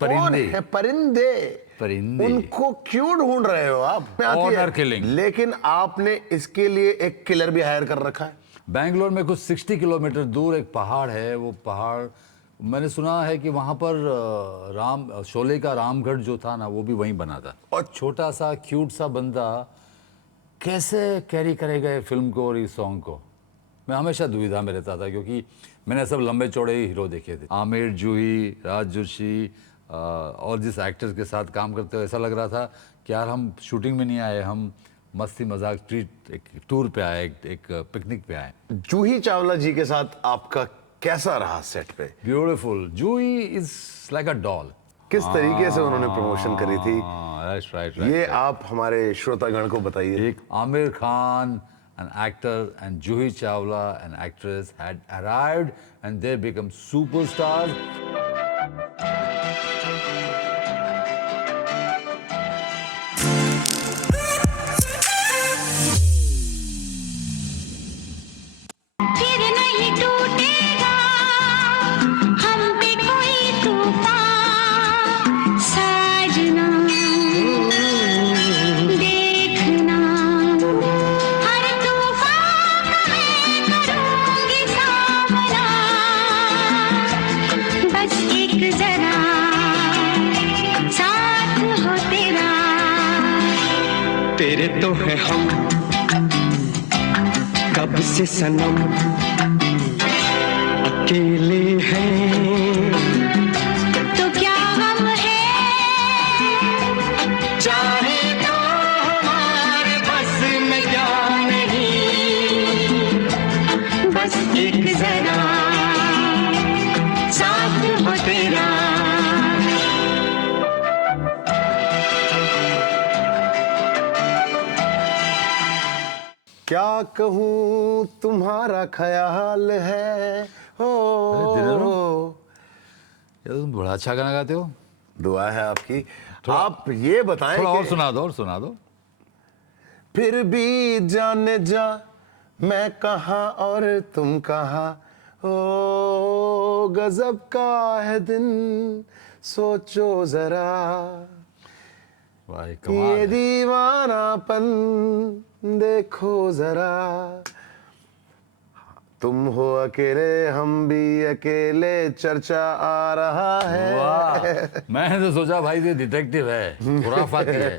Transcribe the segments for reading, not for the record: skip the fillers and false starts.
कौन परिंदे। है परिंदे? परिंदे। उनको क्यों ढूंढ रहे हो आप? में आती है। Honor killing। लेकिन आपने इसके लिए एक किलर भी हायर कर रखा है। बैंगलोर में कुछ 60 किलोमीटर दूर एक पहाड़ है। वो पहाड़ मैंने सुना है कि वहाँ पर शोले का रामगढ़ जो था ना, वो भी वहीं बना था। और छोटा सा क्यूट सा बंदा कैसे कैरी करेगा ये फिल्म को और इस सॉन्ग को, मैं हमेशा दुविधा में रहता था, क्योंकि मैंने सब लंबे चौड़े ही हीरो देखे थे। आमिर, जूही, राज जोशी और जिस एक्टर्स के साथ काम करते हुए ऐसा लग रहा था कि यार हम शूटिंग में नहीं आए, हम मस्ती मजाक ट्रीट एक टूर पे आए, एक पिकनिक पे आए। जूही चावला जी के साथ आपका कैसा रहा सेट पे? Beautiful. Juhi is like a doll. किस तरीके से उन्होंने प्रमोशन करी थी, राइट। ये आप हमारे श्रोतागण को बताइए। एक Aamir Khan an actor and Juhi Chawla an actress had arrived and they become superstars. फिर नहीं टूटेगा हम पे कोई तूफान, साजना देखना हर तूफान का मैं करूंगी सामना, बस एक जरा साथ हो तेरा। तेरे तो है हम कब से सनम, अकेले हैं तो क्या गम है, चाहे तो हमारे बस में क्या नहीं, बस एक जरा साथ हो तेरा। क्या कहूँ तुम्हारा ख्याल है हो। ये तुम बड़ा अच्छा गाना गाते हो। दुआ है आपकी। आप ये बताएं थोड़ा और कि सुना दो, और सुना दो। फिर भी जाने जा मैं कहाँ और तुम कहाँ, ओ गजब का है दिन सोचो जरा, भाई ये कमाल है। दीवानापन देखो जरा, तुम हो अकेले हम भी अकेले चर्चा आ रहा है। वाह, मैंने तो सोचा भाई ये डिटेक्टिव है, खुराफाती है।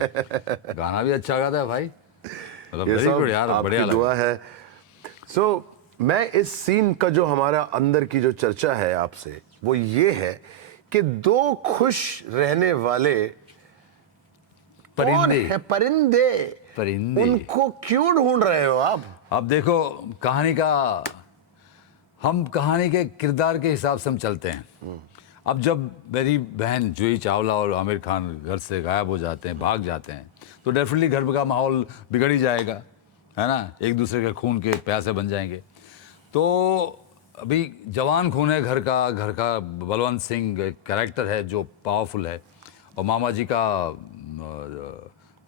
गाना भी अच्छा गाता है भाई, मतलब ये वेरी सब गुड यार, आपकी बढ़िया दुआ लगा। है। सो मैं इस सीन का जो हमारा अंदर की जो चर्चा है आपसे, वो ये है कि दो खुश रहने वाले कौन परिंदे। है परिंदे? परिंदे। उनको क्यों ढूंढ रहे हो आप? अब देखो हम कहानी के किरदार के हिसाब से हम चलते हैं। अब जब मेरी बहन जूही चावला और आमिर खान घर से गायब हो जाते हैं, भाग जाते हैं, तो डेफिनेटली घर का माहौल बिगड़ ही जाएगा, है ना। एक दूसरे के खून के प्यासे बन जाएंगे। तो अभी जवान खून है घर का बलवंत सिंह एक कैरेक्टर है जो पावरफुल है, और मामा जी का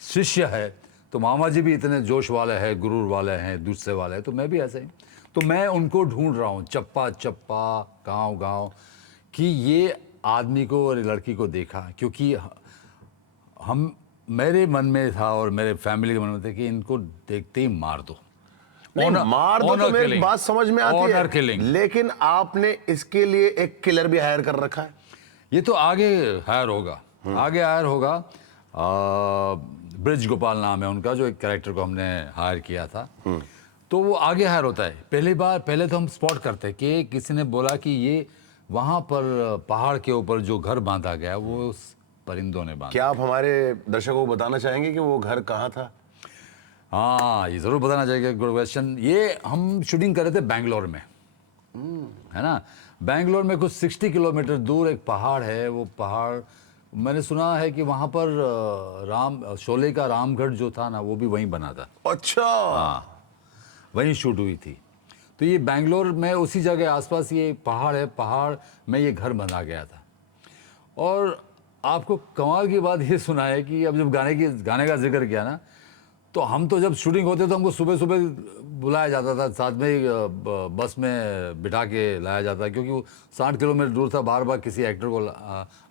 शिष्य है, तो मामा जी भी इतने जोश वाले हैं, गुरूर वाले हैं, दूसरे वाले हैं, तो मैं भी ऐसे ही। तो मैं उनको ढूंढ रहा हूँ चप्पा चप्पा, गांव गांव, कि ये आदमी को और लड़की को देखा, क्योंकि हम मेरे मन में था और मेरे फैमिली के मन में था कि इनको देखते ही मार दो। नहीं, मार दो तो मेरी बात समझ में आती ऑनर है, किलिंग। लेकिन आपने इसके लिए एक किलर भी हायर कर रखा है। ये तो आगे हायर होगा, आगे हायर होगा। ब्रिज गोपाल नाम है उनका, जो एक कैरेक्टर को हमने हायर किया था, तो वो आगे हायर होता है। पहले तो हम स्पॉट करते हैं कि किसी ने बोला कि ये वहां पर पहाड़ के ऊपर जो घर बांधा गया वो उस परिंदों ने बांधा। क्या आप हमारे दर्शकों को बताना चाहेंगे कि वो घर कहाँ था? हाँ, ये जरूर बताना चाहिए, गुड क्वेश्चन। ये हम शूटिंग कर रहे थे बैंगलोर में, है ना। बैंगलोर में कुछ 60 किलोमीटर दूर एक पहाड़ है। वो पहाड़ मैंने सुना है कि वहाँ पर शोले का रामगढ़ जो था ना, वो भी वहीं बना था। अच्छा। हाँ, वहीं शूट हुई थी। तो ये बैंगलोर में उसी जगह आसपास ये पहाड़ है, पहाड़ में ये घर बना गया था। और आपको कमाल की बात ये सुना है कि अब जब गाने का जिक्र किया ना, तो हम तो जब शूटिंग होते तो हमको सुबह सुबह बुलाया जाता था, साथ में ही, बस में बिठा के लाया जाता, क्योंकि वो 60 किलोमीटर दूर था, बार बार किसी एक्टर को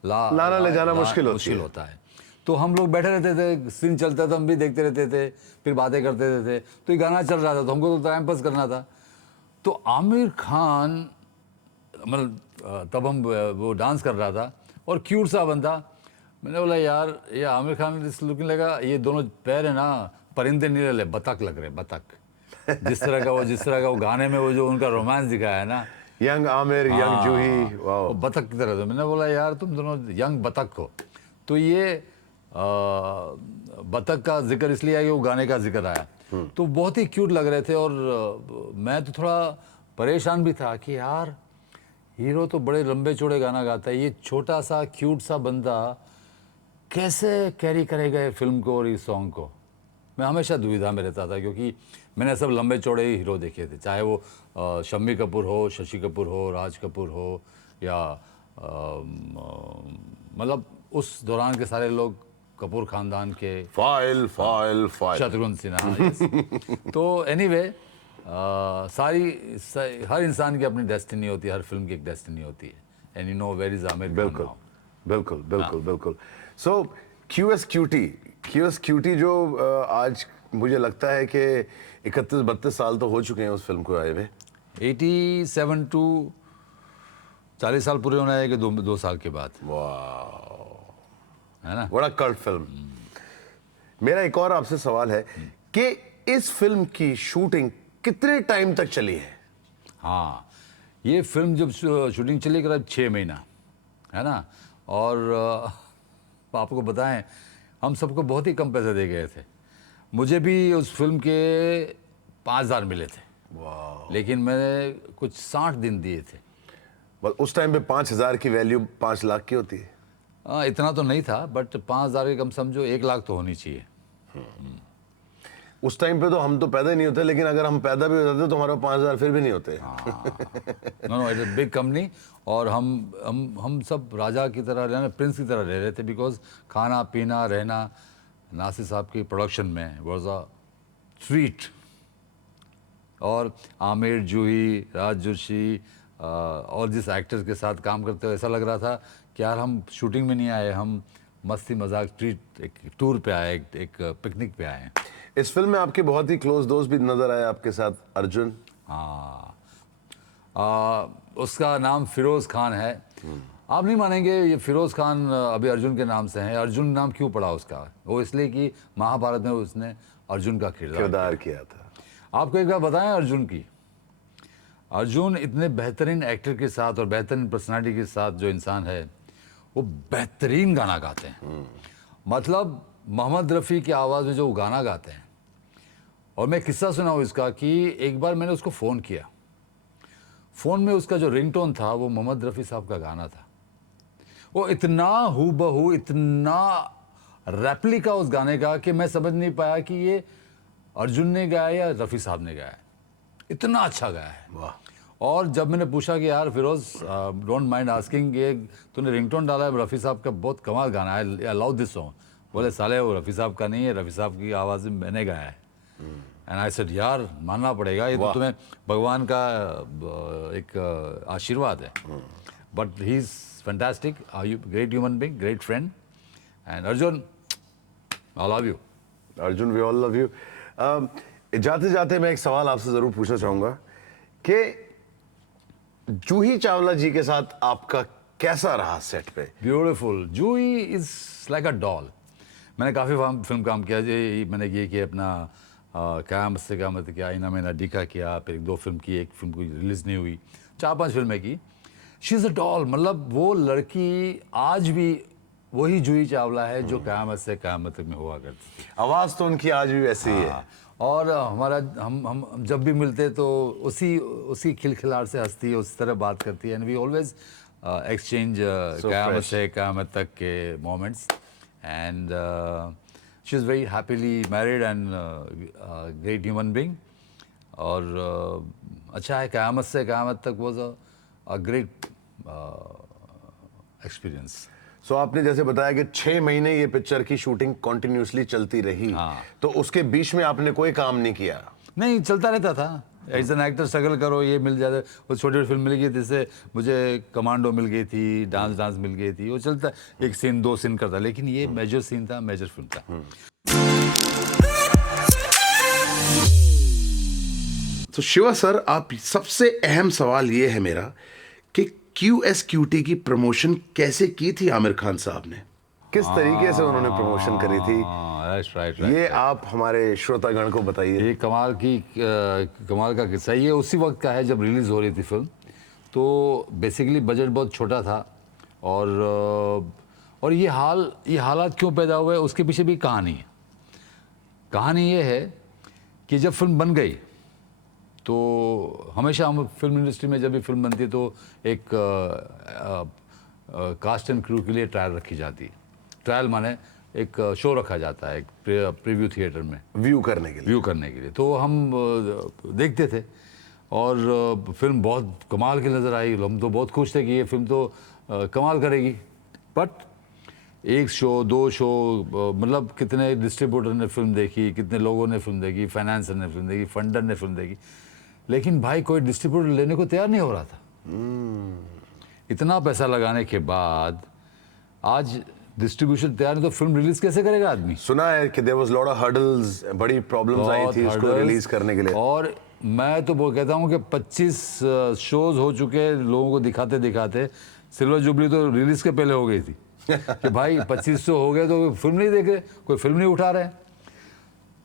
लाना ले जाना मुश्किल होती है। होता है। तो हम लोग बैठे रहते थे, सीन चलता था, हम भी देखते रहते थे, फिर बातें करते रहते थे। तो ये गाना चल रहा था तो हमको तो टाइम पास करना था। तो आमिर खान, मतलब तब हम वो डांस कर रहा था और क्यूट सा बंदा, मैंने बोला यार ये आमिर खान इस लुकिंग लगा, ये दोनों पैर है ना परिंदे नहीं रहे, बतख लग रहे, बतख। जिस तरह का वो गाने में वो जो उनका रोमांस दिखाया है ना, यंग आमिर, यंग जूही, वाओ। वो बतख की तरह। तो मैंने बोला यार तुम दोनों यंग बतख हो। तो ये बतख का जिक्र इसलिए आया कि वो गाने का जिक्र आया, तो बहुत ही क्यूट लग रहे थे। और मैं तो थोड़ा परेशान भी था कि यार हीरो तो बड़े लंबे चौड़े गाना गाता है, ये छोटा सा क्यूट सा बंदा कैसे कैरी करेगा ये फिल्म को और इस सॉन्ग को। मैं हमेशा दुविधा में रहता था, क्योंकि मैंने सब लंबे चौड़े ही हीरो देखे थे, चाहे वो शम्मी कपूर हो, शशि कपूर हो, राज कपूर हो, या मतलब उस दौरान के सारे लोग कपूर खानदान के, file file file. Shatrughan Sinha. yes। तो एनीवे हर इंसान की अपनी डेस्टिनी होती है, हर फिल्म की एक डेस्टिनी होती है। And you know where is Aamir Khan बिल्कुल नाउ। बिल्कुल बिल्कुल बिल्कुल। सो क्यूएस क्यूटी जो आज मुझे लगता है कि 31-32 साल तो हो चुके हैं उस फिल्म को आए हुए। 87 टू 40 साल पूरे होना है कि 2 साल के बाद, वाह, है ना। बड़ा कल्ट फिल्म। मेरा एक और आपसे सवाल है कि इस फिल्म की शूटिंग कितने टाइम तक चली है? हाँ, ये फिल्म जब शूटिंग चली करीब 6 महीना, है ना। और आपको बताएं, हम सबको बहुत ही कम पैसे दे गए थे। मुझे भी उस फिल्म के 5000 मिले थे, लेकिन मैंने कुछ 60 दिन दिए थे। बस उस टाइम पे 5000 की वैल्यू 5 लाख की होती है। इतना तो नहीं था, बट 5000 के कम समझो 1 लाख तो होनी चाहिए। उस टाइम पे तो हम तो पैदा ही नहीं होते, लेकिन अगर हम पैदा भी हो जाते तो हमारा 5000 फिर भी नहीं होते। No it's a big company. और हम सब राजा की तरह रहना, प्रिंस की तरह रह रहे थे, बिकॉज खाना पीना रहना नासिर साहब की प्रोडक्शन में वाज अ ट्रीट। और आमिर, जूही, राज जोशी और जिस एक्टर्स के साथ काम करते हुए ऐसा लग रहा था कि यार हम शूटिंग में नहीं आए, हम मस्ती मजाक ट्रीट, एक टूर पे आए, एक पिकनिक पे आए हैं। इस फिल्म में आपके बहुत ही क्लोज दोस्त भी नजर आए आपके साथ, अर्जुन। हाँ, उसका नाम फिरोज खान है। आप नहीं मानेंगे, ये फिरोज खान अभी अर्जुन के नाम से हैं। अर्जुन नाम क्यों पड़ा उसका? वो इसलिए कि महाभारत में उसने अर्जुन का किरदार किया था। आपको एक बात बताएं अर्जुन की, अर्जुन इतने बेहतरीन एक्टर के साथ और बेहतरीन पर्सनालिटी के साथ जो इंसान है, वो बेहतरीन गाना गाते हैं। मतलब मोहम्मद रफ़ी की आवाज़ में जो वो गाना गाते हैं। और मैं किस्सा सुना हूँ इसका कि एक बार मैंने उसको फ़ोन किया, फ़ोन में उसका जो रिंगटोन था वो मोहम्मद रफ़ी साहब का गाना था। वो इतना हूबहू, इतना रेप्लिका उस गाने का कि मैं समझ नहीं पाया कि ये अर्जुन ने गाया या रफ़ी साहब ने गाया। इतना अच्छा गाया है। वाह। और जब मैंने पूछा कि यार फिरोज, डोंट माइंड आस्किंग, ये तूने रिंगटोन डाला है रफ़ी साहब का, बहुत कमाल गाना है, आई लव दिस सॉन्ग। बोले साले वो रफ़ी साहब का नहीं है, रफ़ी साहब की आवाज़ में मैंने गाया है। एंड आई सेड यार मानना पड़ेगा, ये तो तुम्हें भगवान का एक आशीर्वाद है। But he is fantastic, great human being, great friend. And Arjun, I love you. Arjun, we all love you. जाते जाते मैं एक सवाल आपसे जरूर पूछना चाहूंगा कि जूही चावला जी के साथ आपका कैसा रहा सेट पे? Beautiful. Juhi is like a doll. मैंने काफ़ी फिल्म काम किया जी। मैंने ये किया अपना क़यामत से क़यामत किया, आईना में नडीका किया, फिर 2 फिल्म की, एक फिल्म कोई रिलीज़ नहीं हुई, 4-5 फिल्में की। She is a doll. मतलब वो लड़की आज भी वही जूही चावला है जो क़यामत से क़यामत तक में हुआ करती थी। आवाज तो उनकी आज भी वैसी ही है। और हमारा हम जब भी मिलते तो उसी खिलखिलाहट से हंसती है, उसी तरह बात करती है। एंड वी ऑलवेज एक्सचेंज क़यामत से क़यामत तक के moments. And she is very happily married and great human being. और अच्छा है, क़यामत से क़यामत तक वाज अ ग्रेट एक्सपीरियंस। सो आपने जैसे बताया कि 6 महीने ये पिक्चर की शूटिंग कॉन्टिन्यूसली चलती रही, हाँ। तो उसके बीच में आपने कोई काम नहीं किया? नहीं, चलता रहता था। एज एन एक्टर स्ट्रगल करो, ये मिल जाता, वो छोटी छोटी फिल्म मिल गई, जैसे मुझे कमांडो मिल गई थी, डांस मिल गई थी, वो चलता, एक सीन 2 सीन करता, लेकिन ये मेजर सीन था, मेजर फिल्म था। तो शिवा सर, आप सबसे अहम सवाल ये है मेरा कि QSQT की प्रमोशन कैसे की थी आमिर खान साहब ने? किस तरीके से उन्होंने प्रमोशन करी थी? राइट। ये आप हमारे श्रोतागण को बताइए। ये कमाल का किस्सा, ये उसी वक्त का है जब रिलीज़ हो रही थी फिल्म। तो बेसिकली बजट बहुत छोटा था, और ये हालात क्यों पैदा हुए, उसके पीछे भी कहानी है। कहानी ये है कि जब फिल्म बन गई, तो हमेशा हम फिल्म इंडस्ट्री में जब भी फिल्म बनती है तो एक कास्ट एंड क्रू के लिए ट्रायल रखी जाती है। ट्रायल माने एक शो रखा जाता है, एक प्रीव्यू थिएटर में व्यू करने के लिए। तो हम देखते थे, और फिल्म बहुत कमाल की नज़र आई। हम तो बहुत खुश थे कि ये फिल्म तो कमाल करेगी। बट 1 शो 2 शो, मतलब कितने डिस्ट्रीब्यूटर ने फिल्म देखी, कितने लोगों ने फिल्म देखी, फाइनेंसर ने फिल्म देखी, फंडर ने फिल्म देखी, लेकिन भाई कोई डिस्ट्रीब्यूटर लेने को तैयार नहीं हो रहा था। इतना पैसा लगाने के बाद आज डिस्ट्रीब्यूशन तैयार नहीं, तो फिल्म रिलीज कैसे करेगा आदमी? सुना है कि there was lot of hurdles, बड़ी प्रॉब्लम्स आई थी इसको रिलीज करने के लिए। और मैं तो वो कहता हूँ कि 25 शोज हो चुके लोगों को दिखाते दिखाते। सिल्वर जुबली तो रिलीज के पहले हो गई थी कि भाई 25 शो हो गए तो फिल्म नहीं देख रहे, कोई फिल्म नहीं उठा रहे।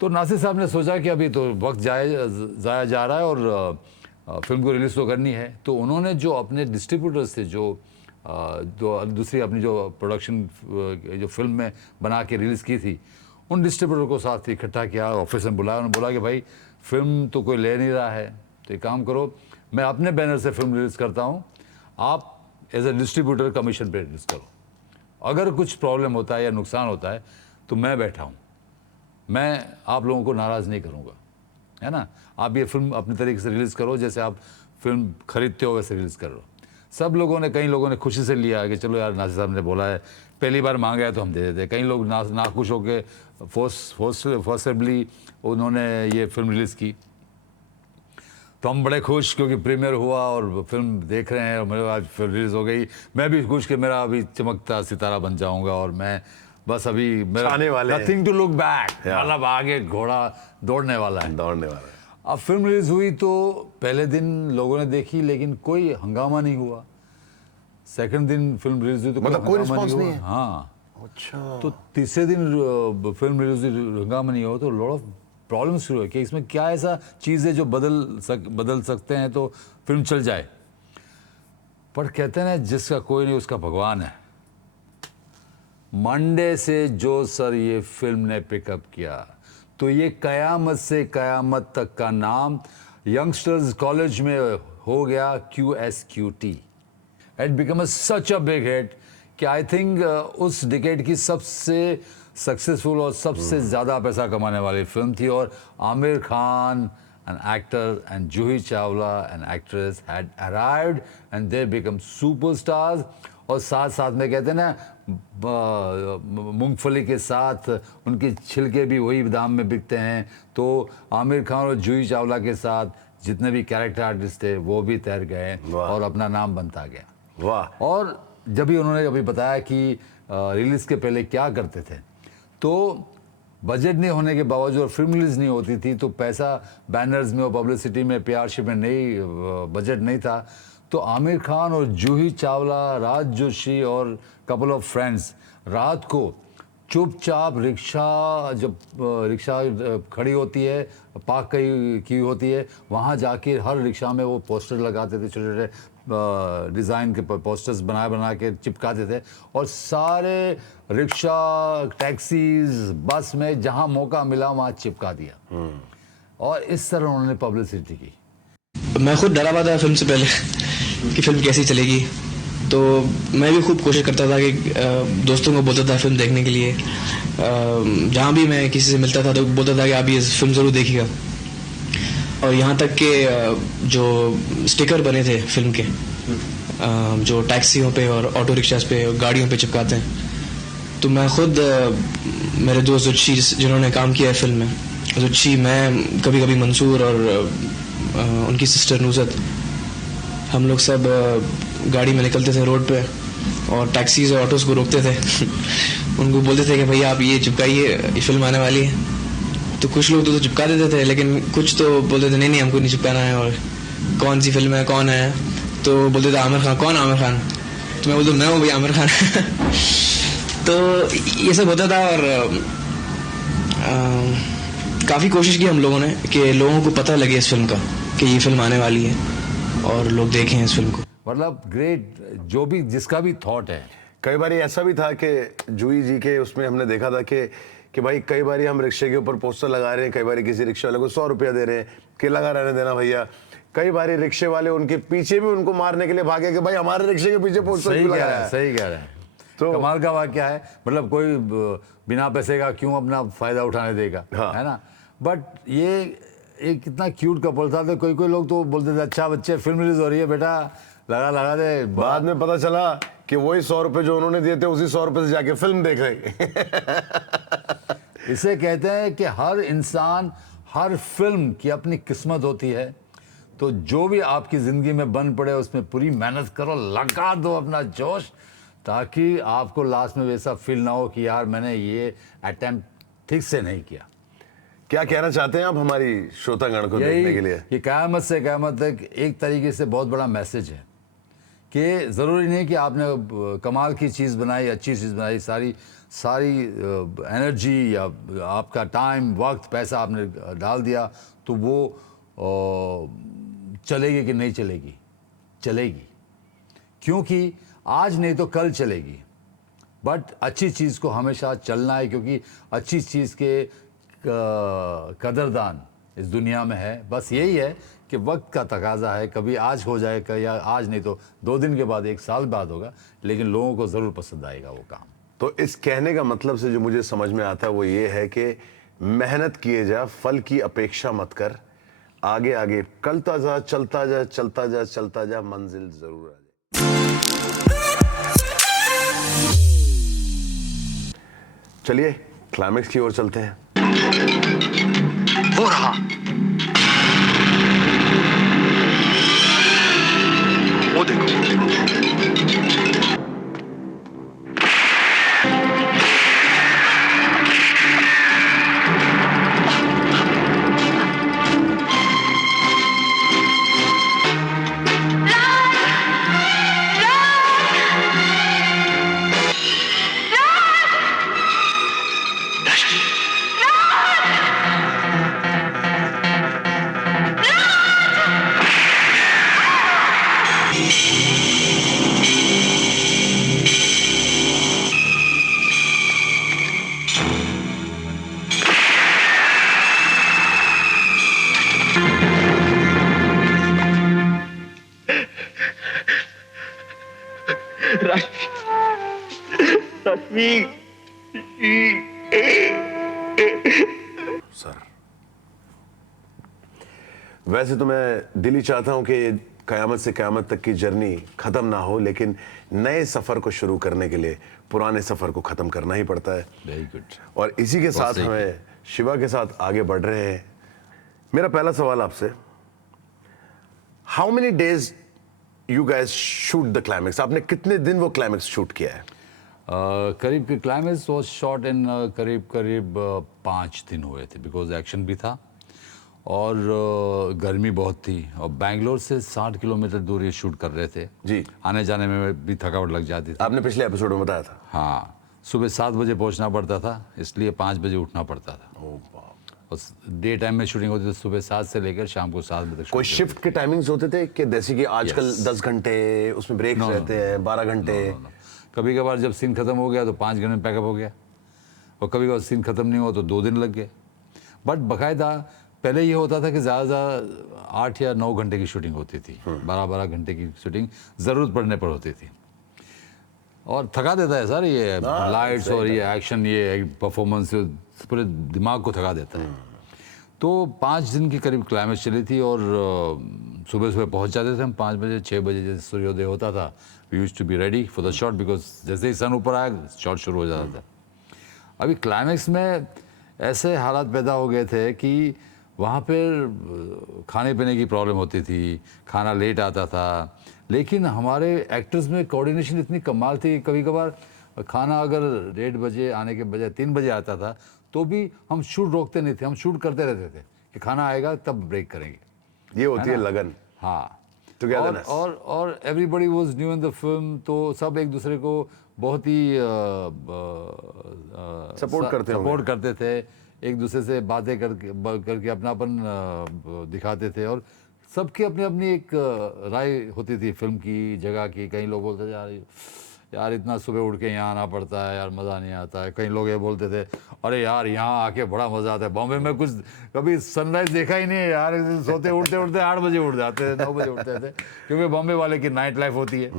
तो नासिर साहब ने सोचा कि अभी तो वक्त जाया जा रहा है और फिल्म को रिलीज़ तो करनी है। तो उन्होंने जो अपने डिस्ट्रीब्यूटर्स थे, जो दूसरी अपनी जो प्रोडक्शन जो फिल्म में बना के रिलीज़ की थी, उन डिस्ट्रीब्यूटर को साथ इकट्ठा किया, ऑफिस में बुलाया। उन्होंने बोला कि भाई फिल्म तो कोई ले नहीं रहा है, तो एक काम करो, मैं अपने बैनर से फिल्म रिलीज़ करता हूँ, आप एज ए डिस्ट्रीब्यूटर कमीशन पे रिलीज़ करो। अगर कुछ प्रॉब्लम होता है या नुकसान होता है तो मैं बैठा हूँ, मैं आप लोगों को नाराज़ नहीं करूँगा, है ना। आप ये फिल्म अपने तरीके से रिलीज़ करो, जैसे आप फिल्म खरीदते हो वैसे रिलीज़ करो। सब लोगों ने, कई लोगों ने खुशी से लिया कि चलो यार, नासिर साहब ने बोला है, पहली बार मांगा है तो हम दे देते। कई लोग नाखुश होकर फोर्सबली उन्होंने ये फिल्म रिलीज़ की। तो हम बड़े खुश, क्योंकि प्रीमियर हुआ और फिल्म देख रहे हैं, और मेरे आज फिल्म रिलीज़ हो गई। मैं भी खुश कि मेरा अभी चमकता सितारा बन जाऊंगा, और मैं बस अभी मेरा नथिंग टू लुक बैक, मतलब आगे घोड़ा दौड़ने वाला है। अब फिल्म रिलीज़ हुई तो पहले दिन लोगों ने देखी, लेकिन कोई हंगामा नहीं हुआ। सेकंड दिन फिल्म रिलीज़ हुई तो मतलब कोई रिस्पांस नहीं है। हाँ, अच्छा। तो तीसरे दिन फिल्म रिलीज हुई, हंगामा नहीं हुआ, तो लॉट ऑफ प्रॉब्लम शुरू है कि इसमें क्या ऐसा चीज़ है जो बदल सकते हैं तो फिल्म चल जाए। पर कहते हैं ना, जिसका कोई नहीं उसका भगवान है। मंडे से जो सर ये फिल्म ने पिकअप किया, तो ये कयामत से कयामत तक का नाम यंगस्टर्स कॉलेज में हो गया QSQT। It become such a big hit कि आई थिंक उस डिकेड की सबसे सक्सेसफुल और सबसे ज़्यादा पैसा कमाने वाली फिल्म थी। और Aamir Khan an actor and Juhi Chawla an actress had arrived and they become superstars। और साथ साथ में कहते हैं ना, मूंगफली के साथ उनके छिलके भी वही दाम में बिकते हैं। तो आमिर खान और जूही चावला के साथ जितने भी कैरेक्टर आर्टिस्ट थे वो भी तैर गए और अपना नाम बनता गया। वाह। और जब भी उन्होंने अभी बताया कि रिलीज़ के पहले क्या करते थे, तो बजट नहीं होने के बावजूद और फिल्म रिलीज़ नहीं होती थी, तो पैसा बैनर्स में और पब्लिसिटी में, पीआरशिप में नहीं, बजट नहीं था। तो आमिर खान और जूही चावला, राज जोशी और कपल ऑफ फ्रेंड्स रात को चुपचाप जब रिक्शा खड़ी होती है, पार्क की होती है, वहाँ जाके हर रिक्शा में वो पोस्टर लगाते थे, छोटे छोटे डिज़ाइन के पोस्टर्स बना के चिपकाते थे। और सारे रिक्शा, टैक्सीज, बस में जहाँ मौका मिला वहाँ चिपका दिया। और इस तरह उन्होंने पब्लिसिटी की। मैं खुद डरा हुआ था फिल्म से पहले कि फिल्म कैसी चलेगी, तो मैं भी खूब कोशिश करता था कि दोस्तों को बोलता था फिल्म देखने के लिए। जहाँ भी मैं किसी से मिलता था तो बोलता था कि आप ये फिल्म ज़रूर देखिएगा। और यहाँ तक कि जो स्टिकर बने थे फिल्म के, जो टैक्सियों पे और ऑटो रिक्शास पे और गाड़ियों पे चिपकाते हैं। तो मैं खुद मेरे दोस्त जुच्छी जिन्होंने काम किया है फिल्म में, जुच्छी, मैं कभी कभी मंसूर और उनकी सिस्टर नुसरत, हम लोग सब गाड़ी में निकलते थे रोड पे और टैक्सीज और ऑटोस को रोकते थे उनको बोलते थे कि भैया आप ये चिपकाइए, ये फिल्म आने वाली है। तो कुछ लोग तो चिपका देते थे, लेकिन कुछ तो बोलते थे नहीं नहीं हमको नहीं चिपकाना है, और कौन सी फिल्म है, कौन है, तो बोलते थे आमिर खान। कौन आमिर खान? तो मैं बोलता मैं हूँ भैया आमिर खान तो ये सब होता था। और काफ़ी कोशिश की हम लोगों ने कि लोगों को पता लगे इस फिल्म का कि ये फिल्म आने वाली है और लोग देखें इस फिल्म को। मतलब ग्रेट, जो भी जिसका भी थॉट है। कई बार ऐसा भी था कि जूही जी के उसमें हमने देखा था कि भाई कई बार हम रिक्शे के ऊपर पोस्टर लगा रहे हैं, कई बार किसी रिक्शे वाले को 100 रुपया दे रहे हैं कि लगा रहने देना भैया। कई बार रिक्शे वाले उनके पीछे भी उनको मारने के लिए भागे कि भाई हमारे रिक्शे के पीछे पोस्टर सही क्यों कह लगा रहा है, है। सही कह रहा है। तो कमाल का वाक्य है, मतलब कोई बिना पैसे का क्यों अपना फायदा उठाने देगा, हाँ। है ना। बट ये एक कितना क्यूट कपल था। तो कोई कोई लोग तो बोलते थे अच्छा बच्चे फिल्म रिलीज हो रही है बेटा, लगा दे। बाद में पता चला कि वही 100 रुपए जो उन्होंने दिए थे उसी 100 रुपए से जाके फिल्म देख रहे इसे कहते हैं कि हर इंसान, हर फिल्म की अपनी किस्मत होती है। तो जो भी आपकी ज़िंदगी में बन पड़े उसमें पूरी मेहनत करो, लगा दो अपना जोश, ताकि आपको लास्ट में वैसा फील ना हो कि यार मैंने ये अटेम्प्ट ठीक से नहीं किया। क्या कहना चाहते हैं आप हमारी श्रोतागण को देखने के लिए? ये क़यामत से क़यामत तक एक तरीके से बहुत बड़ा मैसेज है कि ज़रूरी नहीं कि आपने कमाल की चीज़ बनाई, अच्छी चीज़ बनाई, सारी एनर्जी या आपका टाइम, वक्त, पैसा आपने डाल दिया तो वो चलेगी कि नहीं चलेगी? चलेगी, क्योंकि आज नहीं तो कल चलेगी। बट अच्छी चीज़ को हमेशा चलना है, क्योंकि अच्छी चीज़ के कदरदान इस दुनिया में है। बस यही है कि वक्त का तकाजा है, कभी आज हो जाएगा या आज नहीं तो 2 दिन के बाद, 1 साल बाद होगा, लेकिन लोगों को ज़रूर पसंद आएगा वो काम। तो इस कहने का मतलब से जो मुझे समझ में आता है वो ये है कि मेहनत किए जा, फल की अपेक्षा मत कर, आगे आगे चलता जा, चलता जा, चलता जा, चलता जा, मंजिल जरूर आ जाए। चलिए क्लाइमेक्स की ओर चलते हैं। वो रहा, वो देखो। सर, वैसे तो मैं दिली चाहता हूं कि कयामत से कयामत तक की जर्नी खत्म ना हो, लेकिन नए सफर को शुरू करने के लिए पुराने सफर को खत्म करना ही पड़ता है। Very good. और इसी के साथ सही हमें शिवा के साथ आगे बढ़ रहे हैं। मेरा पहला सवाल आपसे, how many days you guys shoot the climax? आपने कितने दिन वो क्लाइमेक्स शूट किया है? करीब क्लाइमेक्स वॉज शॉट इन करीब 5 दिन हुए थे, बिकॉज एक्शन भी था और गर्मी बहुत थी, और बैंगलोर से 60 किलोमीटर दूर ये शूट कर रहे थे जी। आने जाने में भी थकावट लग जाती थी। आपने पिछले एपिसोड में बताया था। हाँ, सुबह 7 बजे पहुंचना पड़ता था, इसलिए 5 बजे उठना पड़ता था। और डे टाइम में शूटिंग होती थी, सुबह 7 से लेकर शाम को 7 बजे तक। कोई शिफ्ट के टाइमिंग्स होते थे कि जैसे कि आजकल 10 घंटे, उसमें ब्रेक रहते हैं 12 घंटे? कभी कभार जब सीन खत्म हो गया तो 5 घंटे में पैकअप हो गया, और कभी कभार सीन खत्म नहीं हुआ तो 2 दिन लग गए। बट बाकायदा पहले ये होता था कि ज़्यादा 8 या 9 घंटे की शूटिंग होती थी, 12-12 घंटे की शूटिंग ज़रूरत पड़ने पर होती थी, और थका देता है सर ये लाइट्स और ये एक्शन, ये परफॉर्मेंस पूरे दिमाग को थका देता है। तो 5 दिन की करीब क्लाइमेक्स चली थी, और सुबह सुबह पहुंच जाते थे हम 5 बजे 6 बजे जैसे सूर्योदय होता था, we used to be ready for the shot because जैसे ही सन ऊपर आया शॉट शुरू हो जाता था। अभी क्लाइमैक्स में ऐसे हालात पैदा हो गए थे कि वहाँ पर खाने पीने की प्रॉब्लम होती थी, खाना लेट आता था, लेकिन हमारे एक्टर्स में कोऑर्डिनेशन इतनी कमाल थी कि कभी कभार खाना अगर 1:30 बजे आने के बजाय 3 बजे आता था तो भी हम शूट रोकते नहीं थे, हम शूट करते रहते थे कि खाना आएगा तब ब्रेक करेंगे। ये होती है लगन, हाँ, टुगेदरनेस। और everybody was new in the film, तो सब एक दूसरे को बहुत ही सपोर्ट करते थे, एक दूसरे से बातें करके अपनापन दिखाते थे, और सबकी अपनी अपनी एक राय होती थी फिल्म की, जगह की। कई लोग बोलते थे यार इतना सुबह उठ के यहाँ आना पड़ता है यार, मज़ा नहीं आता है। कई लोग ये बोलते थे अरे यार यहाँ आके बड़ा मज़ा आता है, बॉम्बे में कुछ कभी सनराइज देखा ही नहीं है यार, सोते उठते उठते 8 बजे उठ जाते थे, 9 बजे उठते थे, क्योंकि बॉम्बे वाले की नाइट लाइफ होती है।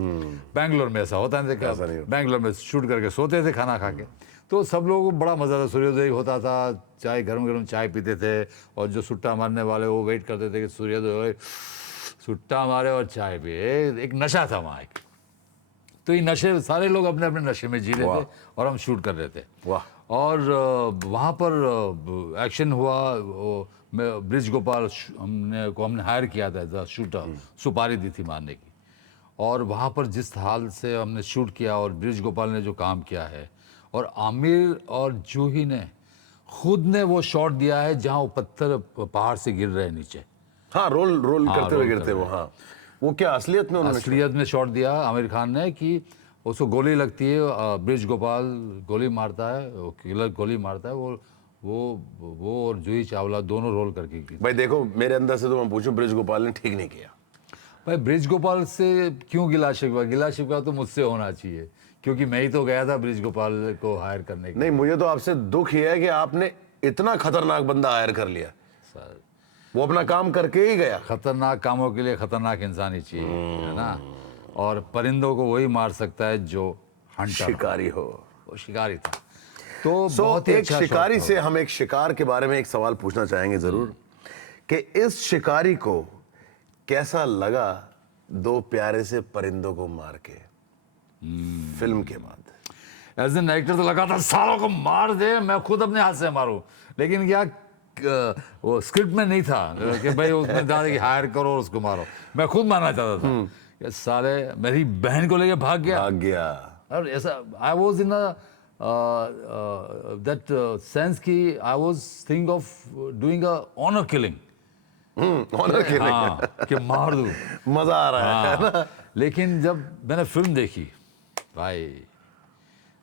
बैंगलोर में ऐसा होता नहीं था, बैंगलोर में शूट करके सोते थे खाना खा के, तो सब लोगों को बड़ा मज़ा आता। सूर्योदय होता था, चाय गरम गरम चाय पीते थे, और जो सुट्टा मारने वाले वो वेट करते थे कि सूर्योदय होए, सुट्टा मारे और चाय पिए। एक नशा था वहाँ एक, तो ये नशे सारे लोग अपने अपने नशे में जी रहे थे और हम शूट कर रहे थे। वाह। और वहाँ पर एक्शन हुआ। ब्रिज गोपाल हमने हायर किया था एज अ शूटर, सुपारी दी थी मारने की, और वहाँ पर जिस हाल से हमने शूट किया, और ब्रिज गोपाल ने जो काम किया है, और आमिर और जूही ने खुद ने वो शॉट दिया है जहाँ वो पत्थर पहाड़ से गिर रहे हैं नीचे। हाँ, रोल करते हुए रोल गिरते वो। हाँ, वो क्या असलियत में उन्होंने असलियत में शॉट दिया आमिर खान ने कि उसको गोली लगती है, ब्रिज गोपाल गोली मारता है, वो किलर गोली मारता है, वो और जूही चावला दोनों रोल करके की। भाई देखो, मेरे अंदर से तो मैं पूछूं, ब्रिज गोपाल ने ठीक नहीं किया। भाई ब्रिज गोपाल से क्यों गिला शिकवा तो मुझसे होना चाहिए, क्योंकि मैं ही तो गया था ब्रिज गोपाल को हायर करने के। नहीं, मुझे तो आपसे दुख ही है कि आपने इतना खतरनाक बंदा हायर कर लिया। सर, वो अपना काम करके ही गया। खतरनाक कामों के लिए खतरनाक इंसान ही चाहिए, है ना। और परिंदों को वही मार सकता है जो हंटर शिकारी हो। वो शिकारी था। तो सो बहुत ही एक अच्छा शिकारी शॉट से हम एक शिकार के बारे में एक सवाल पूछना चाहेंगे जरूर, कि इस शिकारी को कैसा लगा 2 प्यारे से परिंदों को मार के फिल्म के बाद। एज एन एक्टर तो लगा था सालों को मार दे, मैं खुद अपने हाथ से मारूं, लेकिन क्या वो स्क्रिप्ट में नहीं था कि भाई उसमें दादा की हायर करो और उसको मारो। मैं खुद मारना चाहता था ये साले मेरी बहन को लेके भाग गया। और ऐसा I was in that sense कि I was thinking of doing a honour killing. Honour killing, हाँ, कि मार दूं, मजा आ रहा है ना। लेकिन जब मैंने फिल्म देखी भाई,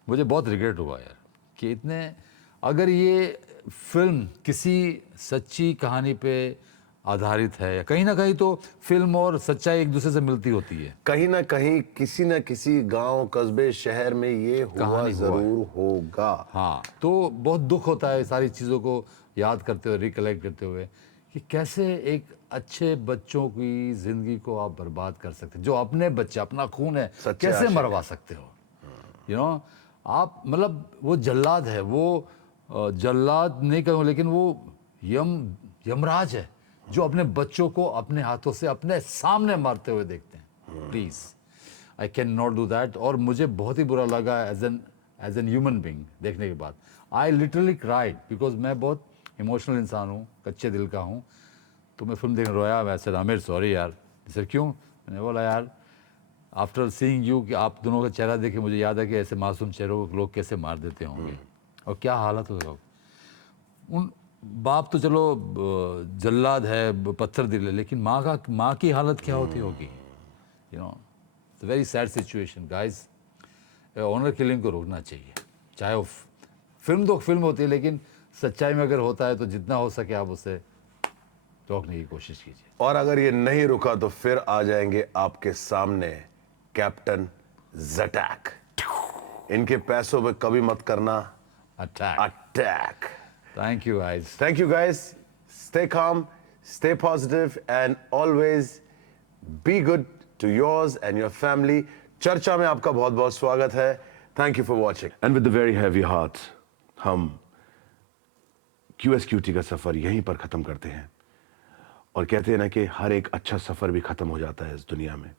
मुझे बहुत रिग्रेट हुआ यार कि इतने, अगर ये फिल्म किसी सच्ची कहानी पे आधारित है, कहीं ना कहीं तो फिल्म और सच्चाई एक दूसरे से मिलती होती है, कहीं ना कहीं किसी न किसी गांव, कस्बे, शहर में ये हुआ जरूर होगा। हाँ, तो बहुत दुख होता है सारी चीज़ों को याद करते हुए, रिकलेक्ट करते हुए, कि कैसे एक अच्छे बच्चों की ज़िंदगी को आप बर्बाद कर सकते, जो अपने बच्चे, अपना खून है, कैसे मरवा सकते हो। यू नो, आप मतलब वो जल्लाद है, वो जल्लाद नहीं कहूँ, लेकिन वो यमराज है जो अपने बच्चों को अपने हाथों से अपने सामने मारते हुए देखते हैं। Please, I can not do that. और मुझे बहुत ही बुरा लगा एज एन ह्यूमन बीइंग देखने के बाद। आई लिटरली क्राइड बिकॉज मैं बहुत इमोशनल इंसान हूँ, कच्चे दिल का हूँ। तो मैं फिल्म देखने रोया। मैं सेड आमिर सॉरी यार। सर क्यों? मैंने बोला यार आफ्टर सीइंग यू, कि आप दोनों का चेहरा देखे मुझे याद है कि ऐसे मासूम चेहरों को लोग कैसे मार देते होंगे और क्या हालत होगा। उन बाप तो चलो जल्लाद है, पत्थर दिल है, लेकिन माँ की हालत क्या होती होगी। You know, it's very sad situation guys. Honour killing को रोकना चाहिए, चाहे वो फिल्म तो फिल्म होती है, लेकिन सच्चाई में अगर होता है तो जितना हो सके आप उसे रोकने की कोशिश कीजिए। और अगर ये नहीं रुका तो फिर आ जाएंगे आपके सामने कैप्टन ज़टैक। इनके पैसों पे कभी मत करना attack. Thank you guys. Thank you guys. Stay calm, stay positive, and always be good to yours and your family. चर्चा में आपका बहुत बहुत स्वागत है. Thank you for watching. And with the very heavy heart, हम QSQT का सफर यहीं पर खत्म करते हैं और कहते हैं ना कि हर एक अच्छा सफ़र भी ख़त्म हो जाता है इस दुनिया में,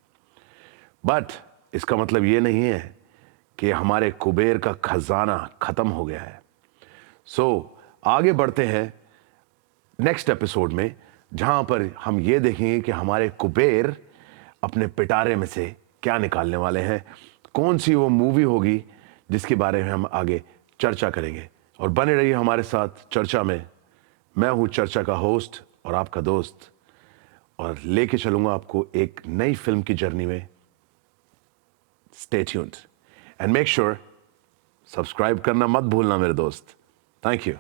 बट इसका मतलब ये नहीं है कि हमारे कुबेर का खजाना ख़त्म हो गया है। सो आगे बढ़ते हैं नेक्स्ट एपिसोड में, जहां पर हम ये देखेंगे कि हमारे कुबेर अपने पिटारे में से क्या निकालने वाले हैं, कौन सी वो मूवी होगी जिसके बारे में हम आगे चर्चा करेंगे। और बने रहिए हमारे साथ चर्चा में। मैं हूं चर्चा का होस्ट और आपका दोस्त, और लेके चलूंगा आपको एक नई फिल्म की जर्नी में। Stay tuned and make sure subscribe करना मत भूलना मेरे दोस्त। Thank you.